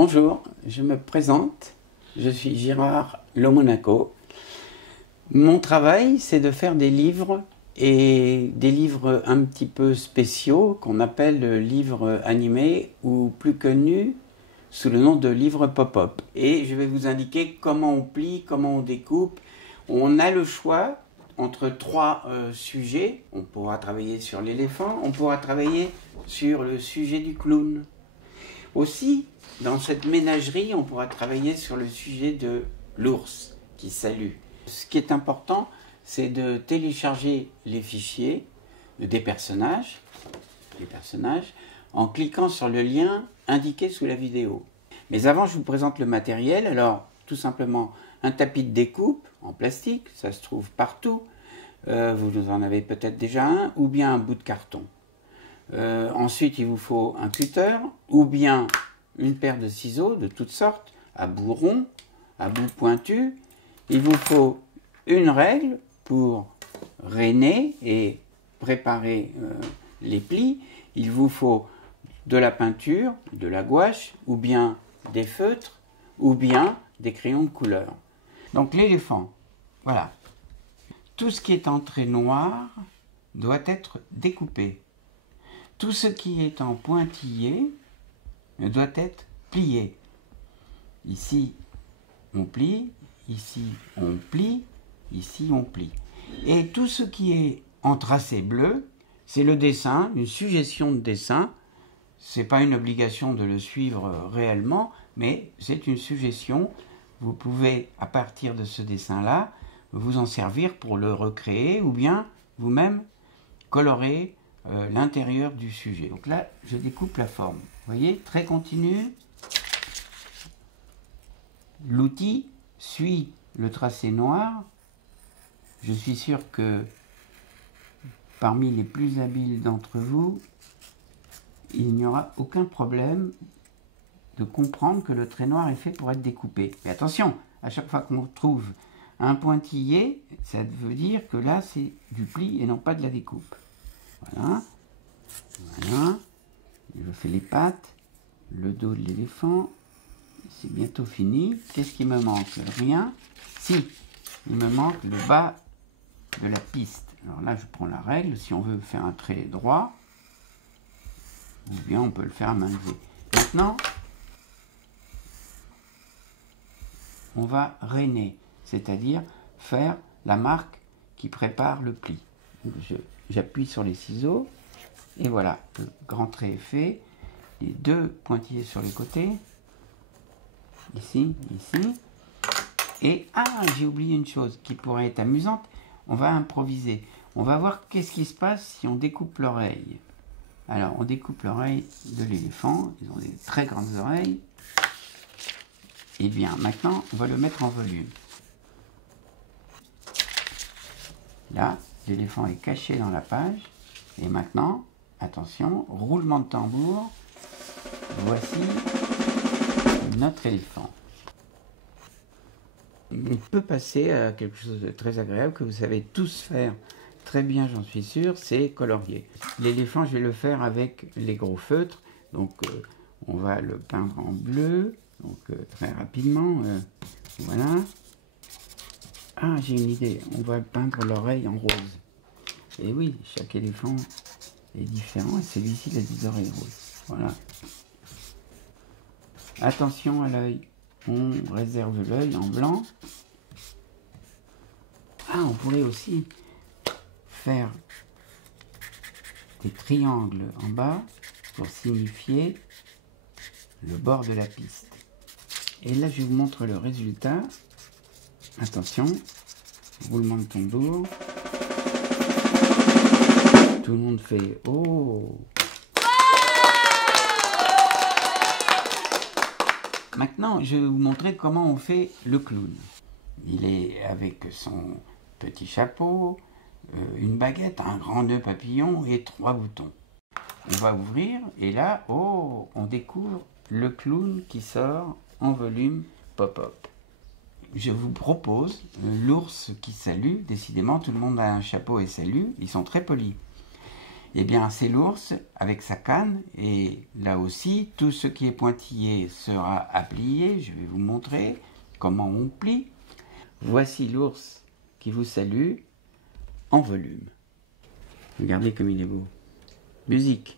Bonjour, je me présente, je suis Girard Lomonaco. Mon travail, c'est de faire des livres et des livres un petit peu spéciaux qu'on appelle livres animés ou plus connus sous le nom de livres pop-up. Et je vais vous indiquer comment on plie, comment on découpe. On a le choix entre trois sujets. On pourra travailler sur l'éléphant, on pourra travailler sur le sujet du clown. Aussi, dans cette ménagerie, on pourra travailler sur le sujet de l'ours qui salue. Ce qui est important, c'est de télécharger les fichiers des personnages, en cliquant sur le lien indiqué sous la vidéo. Mais avant, je vous présente le matériel. Alors, tout simplement, un tapis de découpe en plastique, ça se trouve partout. Vous en avez peut-être déjà un, ou bien un bout de carton. Ensuite, il vous faut un cutter, ou bien une paire de ciseaux de toutes sortes, à bout rond, à bout pointu. Il vous faut une règle pour rainer et préparer les plis. Il vous faut de la peinture, de la gouache, ou bien des feutres, ou bien des crayons de couleur. Donc l'éléphant, voilà. Tout ce qui est en trait noir doit être découpé. Tout ce qui est en pointillé doit être plié. Ici, on plie, ici, on plie, ici, on plie. Et tout ce qui est en tracé bleu, c'est le dessin, une suggestion de dessin. Ce n'est pas une obligation de le suivre réellement, mais c'est une suggestion. Vous pouvez, à partir de ce dessin-là, vous en servir pour le recréer ou bien vous-même colorer l'intérieur du sujet. Donc là, je découpe la forme. Vous voyez, très continu. L'outil suit le tracé noir. Je suis sûr que parmi les plus habiles d'entre vous, il n'y aura aucun problème de comprendre que le trait noir est fait pour être découpé. Mais attention, à chaque fois qu'on trouve un pointillé, ça veut dire que là, c'est du pli et non pas de la découpe. Voilà. Voilà. Je fais les pattes, le dos de l'éléphant. C'est bientôt fini. Qu'est-ce qui me manque? Rien. Si, il me manque le bas de la piste. Alors là, je prends la règle. Si on veut faire un trait droit, ou bien on peut le faire à main levée. Maintenant, on va rainer, c'est-à-dire faire la marque qui prépare le pli. J'appuie sur les ciseaux, et voilà, le grand trait est fait. Les deux pointillés sur les côtés, ici, ici. Et, j'ai oublié une chose qui pourrait être amusante, on va improviser. On va voir qu'est-ce qui se passe si on découpe l'oreille. Alors, on découpe l'oreille de l'éléphant, ils ont des très grandes oreilles. Et bien, maintenant, on va le mettre en volume. Là, l'éléphant est caché dans la page. Et maintenant, attention, roulement de tambour. Voici notre éléphant. On peut passer à quelque chose de très agréable que vous savez tous faire très bien, j'en suis sûr, c'est colorier. L'éléphant, je vais le faire avec les gros feutres. Donc, on va le peindre en bleu. Donc, très rapidement, voilà. J'ai une idée, on va peindre l'oreille en rose. Et oui, chaque éléphant est différent, et celui-ci a des oreilles roses. Voilà. Attention à l'œil, on réserve l'œil en blanc. On pourrait aussi faire des triangles en bas pour signifier le bord de la piste. Et là, je vous montre le résultat. Attention, roulement de tambour. Tout le monde fait « Oh !» Maintenant, je vais vous montrer comment on fait le clown. Il est avec son petit chapeau, une baguette, un grand nœud papillon et 3 boutons. On va ouvrir et là, on découvre le clown qui sort en volume pop-up. Je vous propose l'ours qui salue. Décidément, tout le monde a un chapeau et salue. Ils sont très polis. Eh bien, c'est l'ours avec sa canne, et là aussi, tout ce qui est pointillé sera à plier. Je vais vous montrer comment on plie. Voici l'ours qui vous salue en volume. Regardez comme il est beau. Musique.